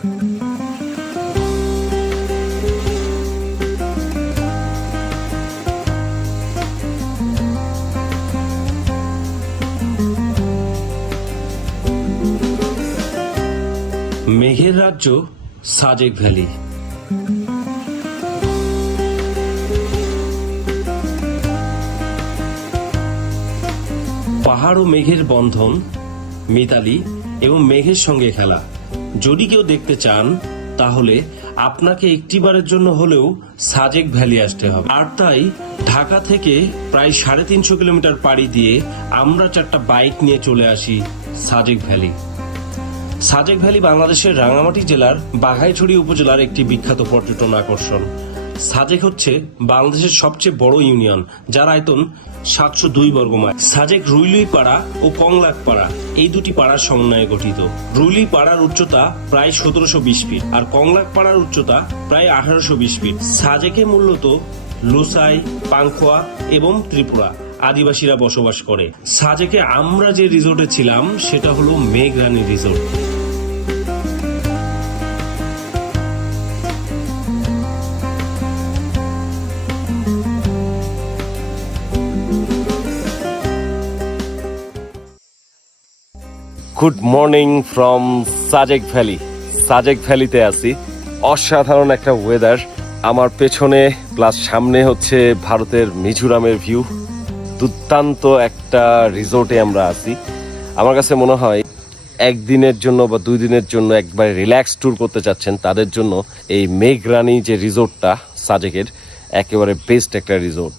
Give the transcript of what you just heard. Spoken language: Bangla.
মেঘের রাজ্য সাজেক ভ্যালি। পাহাড় ও মেঘের বন্ধন, মিতালি এবং মেঘের সঙ্গে খেলা যদি কেউ দেখতে চান তাহলে আপনাকে একটিবারের জন্য হলেও সাজেক ভ্যালি আসতে হবে। আর তাই ঢাকা থেকে প্রায় 350 কিলোমিটার পাড়ি দিয়ে আমরা 4টা বাইক নিয়ে চলে আসি সাজেক ভ্যালি। সাজেক ভ্যালি বাংলাদেশের রাঙ্গামাটি জেলার বাঘাইছড়ি উপজেলার একটি বিখ্যাত পর্যটন আকর্ষণ। সাজেক হচ্ছে বাংলাদেশের সবচেয়ে বড় ইউনিয়ন, যার আয়তন 702 বর্গ মাইল। সাজেক রুইলুই পাড়া ও কংলাক পাড়া এই দুটি পাড়ার সমন্বয়ে গঠিত। রুইলুই পাড়ার উচ্চতা প্রায় 1720 ফিট আর কংলাক পাড়ার উচ্চতা প্রায় 1820 ফিট। সাজেকে মূলত লোসাই, পাংখোয়া এবং ত্রিপুরা আদিবাসীরা বসবাস করে। সাজেকে আমরা যে রিসোর্টে ছিলাম সেটা হলো Meghrani resort. Good morning from Sajek valley. Sajek ভ্যালিতে আছি, অসাধারণ একটা ওয়েদার। আমার পেছনে প্লাস সামনে হচ্ছে ভারতের মিজোরামের ভিউ। দুর্দান্ত একটা রিসোর্টে আমরা আছি। আমার কাছে মনে হয় একদিনের জন্য বা 2 দিনের জন্য একবারে রিল্যাক্স ট্যুর করতে চাচ্ছেন তাদের জন্য এই মেঘরানী যে রিসোর্টটা সাজেকের একেবারে বেস্ট একটা রিসোর্ট।